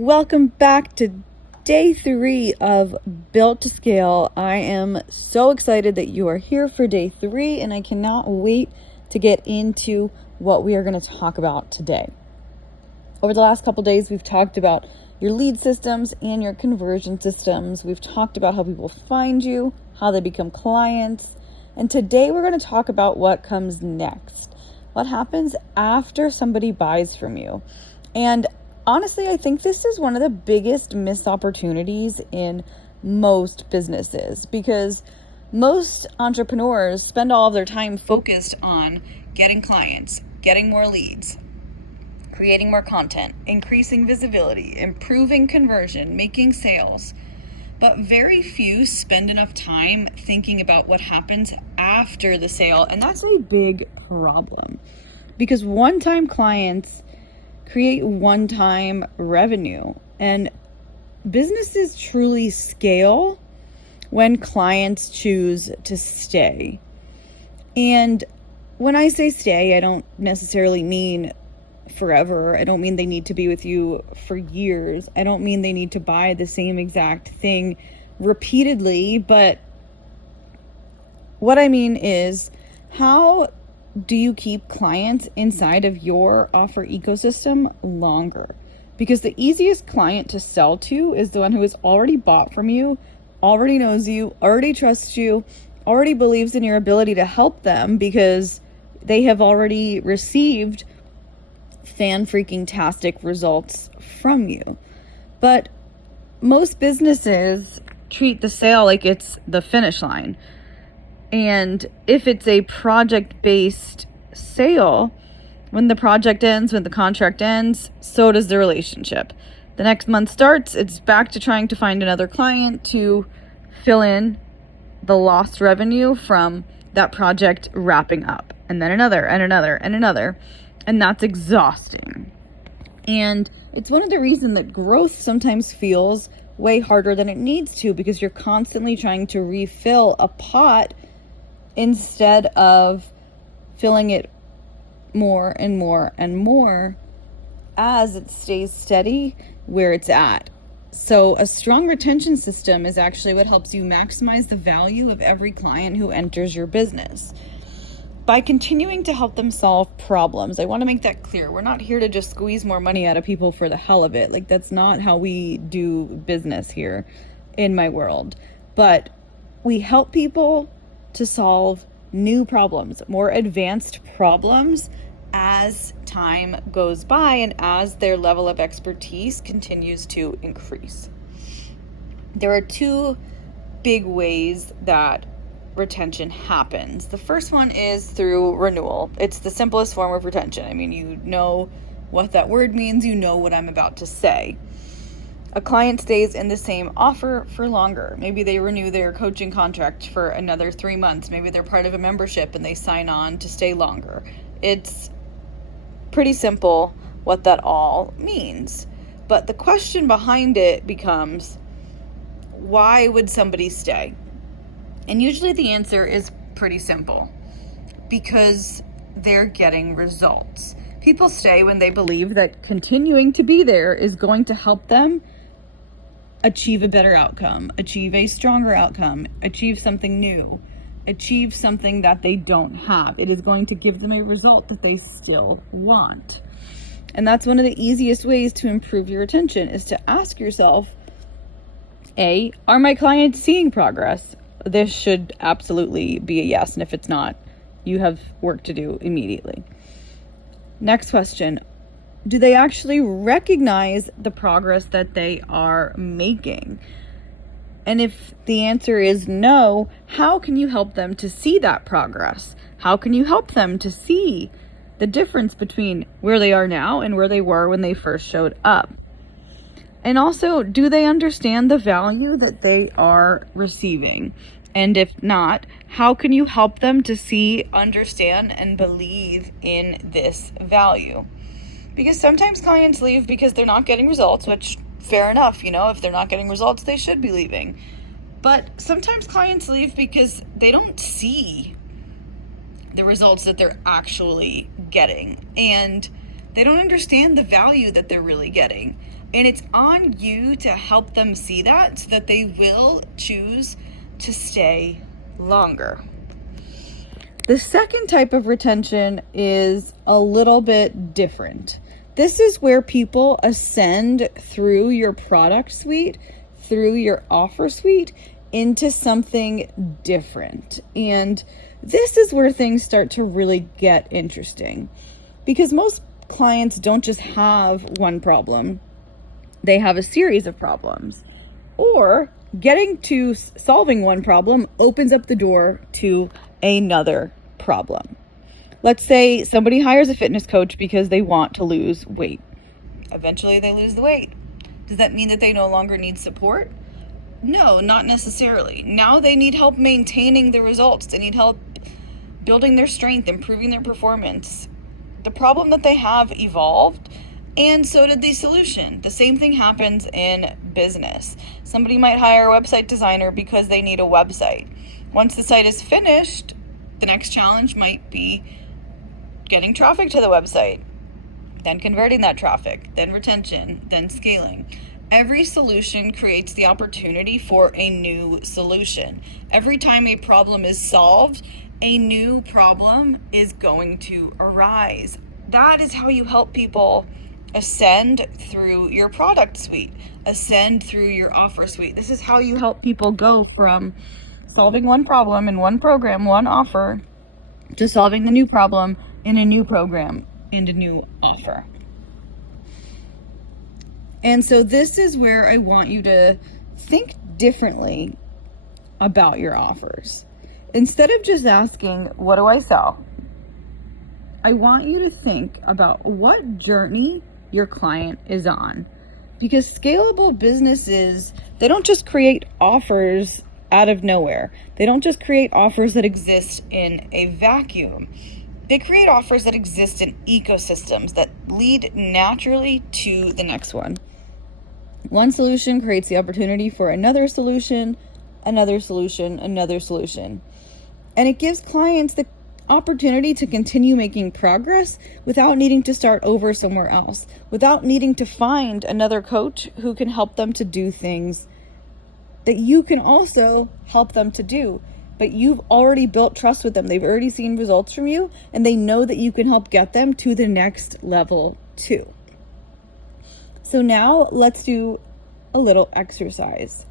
Welcome back to day 3 of Built to Scale. I am so excited that you are here for day 3, and I cannot wait to get into what we are going to talk about today. Over the last couple days, we've talked about your lead systems and your conversion systems. We've talked about how people find you, how they become clients, and today we're going to talk about what comes next. What happens after somebody buys from you. And honestly, I think this is one of the biggest missed opportunities in most businesses, because most entrepreneurs spend all of their time focused on getting clients, getting more leads, creating more content, increasing visibility, improving conversion, making sales. But very few spend enough time thinking about what happens after the sale. And that's a big problem, because one-time clients create one-time revenue, and businesses truly scale when clients choose to stay. And when I say stay, I don't necessarily mean forever. I don't mean they need to be with you for years. I don't mean they need to buy the same exact thing repeatedly, but what I mean is, how do you keep clients inside of your offer ecosystem longer? Because the easiest client to sell to is the one who has already bought from you, already knows you, already trusts you, already believes in your ability to help them, because they have already received fan-freaking-tastic results from you. But most businesses treat the sale like it's the finish line. And if it's a project-based sale, when the project ends, when the contract ends, so does the relationship. The next month starts, it's back to trying to find another client to fill in the lost revenue from that project wrapping up. And then another, and another, and another. And that's exhausting. And it's one of the reasons that growth sometimes feels way harder than it needs to, because you're constantly trying to refill a pot instead of filling it more and more and more as it stays steady where it's at. So a strong retention system is actually what helps you maximize the value of every client who enters your business. By continuing to help them solve problems. I want to make that clear. We're not here to just squeeze more money out of people for the hell of it. Like, that's not how we do business here in my world. But we help people to solve new problems, more advanced problems, as time goes by and as their level of expertise continues to increase. There are two big ways that retention happens. The first one is through renewal. It's the simplest form of retention. I mean, you know what that word means, you know what I'm about to say. A client stays in the same offer for longer. Maybe they renew their coaching contract for another 3 months. Maybe they're part of a membership and they sign on to stay longer. It's pretty simple what that all means. But the question behind it becomes, why would somebody stay? And usually the answer is pretty simple. Because they're getting results. People stay when they believe that continuing to be there is going to help them achieve a better outcome, achieve a stronger outcome, achieve something new, achieve something that they don't have. It is going to give them a result that they still want. And that's one of the easiest ways to improve your retention, is to ask yourself, A, are my clients seeing progress? This should absolutely be a yes. And if it's not, you have work to do immediately. Next question. Do they actually recognize the progress that they are making? And if the answer is no, how can you help them to see that progress? How can you help them to see the difference between where they are now and where they were when they first showed up? And also, do they understand the value that they are receiving? And if not, how can you help them to see, understand, and believe in this value? Because sometimes clients leave because they're not getting results, which, fair enough, if they're not getting results, they should be leaving. But sometimes clients leave because they don't see the results that they're actually getting, and they don't understand the value that they're really getting. And it's on you to help them see that so that they will choose to stay longer. The second type of retention is a little bit different. This is where people ascend through your product suite, through your offer suite, into something different. And this is where things start to really get interesting, because most clients don't just have one problem. They have a series of problems. Or getting to solving one problem opens up the door to another problem. Let's say somebody hires a fitness coach because they want to lose weight. Eventually they lose the weight. Does that mean that they no longer need support? No, not necessarily. Now they need help maintaining the results. They need help building their strength, improving their performance. The problem that they have evolved, and so did the solution. The same thing happens in business. Somebody might hire a website designer because they need a website. Once the site is finished, the next challenge might be getting traffic to the website, then converting that traffic, then retention, then scaling. Every solution creates the opportunity for a new solution. Every time a problem is solved, a new problem is going to arise. That is how you help people ascend through your product suite, ascend through your offer suite. This is how you help people go from solving one problem in one program, one offer, to solving the new problem in a new program and a new offer. And so this is where I want you to think differently about your offers. Instead of just asking, what do I sell? I want you to think about what journey your client is on. Because scalable businesses, they don't just create offers out of nowhere. They don't just create offers that exist in a vacuum. They create offers that exist in ecosystems that lead naturally to the next one. One solution creates the opportunity for another solution, another solution, another solution. And it gives clients the opportunity to continue making progress without needing to start over somewhere else, without needing to find another coach who can help them to do things that you can also help them to do. But you've already built trust with them. They've already seen results from you, and they know that you can help get them to the next level too. So now let's do a little exercise.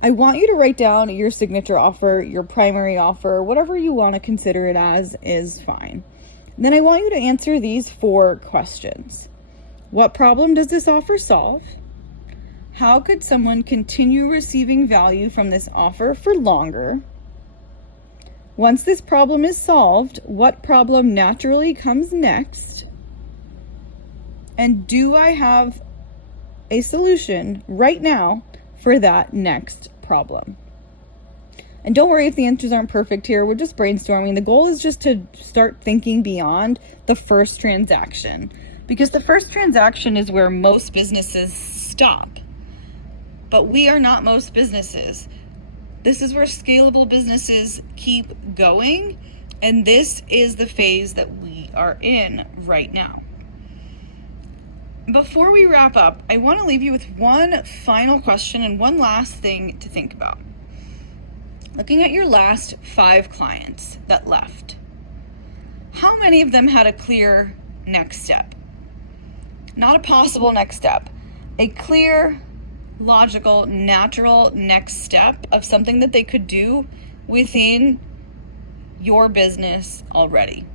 I want you to write down your signature offer, your primary offer, whatever you want to consider it as is fine. Then I want you to answer these 4 questions. What problem does this offer solve? How could someone continue receiving value from this offer for longer? Once this problem is solved, what problem naturally comes next? And do I have a solution right now for that next problem? And don't worry if the answers aren't perfect here. We're just brainstorming. The goal is just to start thinking beyond the first transaction, because the first transaction is where most businesses stop. But we are not most businesses. This is where scalable businesses keep going, and this is the phase that we are in right now. Before we wrap up, I want to leave you with one final question and one last thing to think about. Looking at your last 5 clients that left, how many of them had a clear next step? Not a possible next step, a clear, logical, natural next step of something that they could do within your business already.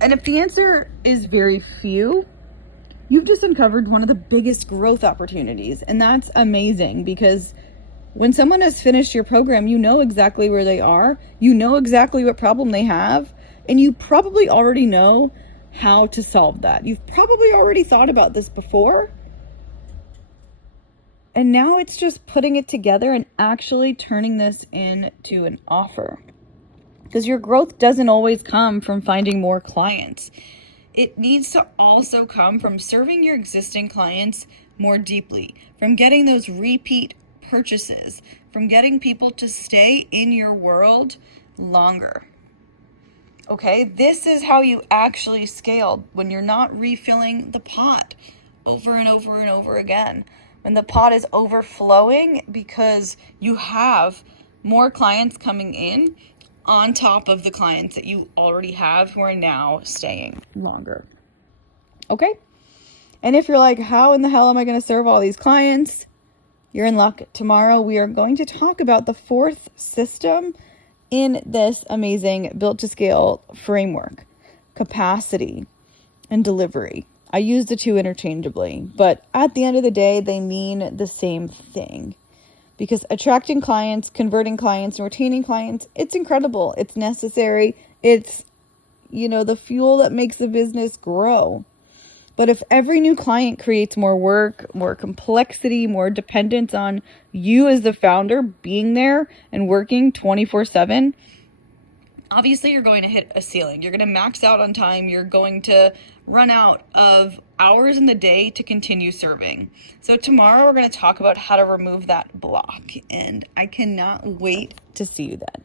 And if the answer is very few, you've just uncovered one of the biggest growth opportunities. And that's amazing, because when someone has finished your program, you know exactly where they are, you know exactly what problem they have, and you probably already know how to solve that. You've probably already thought about this before. And now it's just putting it together and actually turning this into an offer. Because your growth doesn't always come from finding more clients. It needs to also come from serving your existing clients more deeply, from getting those repeat purchases, from getting people to stay in your world longer. Okay, this is how you actually scale when you're not refilling the pot over and over and over again. When the pot is overflowing because you have more clients coming in on top of the clients that you already have who are now staying longer. Okay? And if you're like, how in the hell am I going to serve all these clients? You're in luck. Tomorrow we are going to talk about the fourth system in this amazing built to scale framework: capacity and delivery. I use the two interchangeably, but at the end of the day, they mean the same thing. Because attracting clients, converting clients, and retaining clients, it's incredible. It's necessary. It's, the fuel that makes the business grow. But if every new client creates more work, more complexity, more dependence on you as the founder being there and working 24/7, obviously you're going to hit a ceiling. You're going to max out on time. You're going to run out of hours in the day to continue serving. So tomorrow we're going to talk about how to remove that block, and I cannot wait to see you then.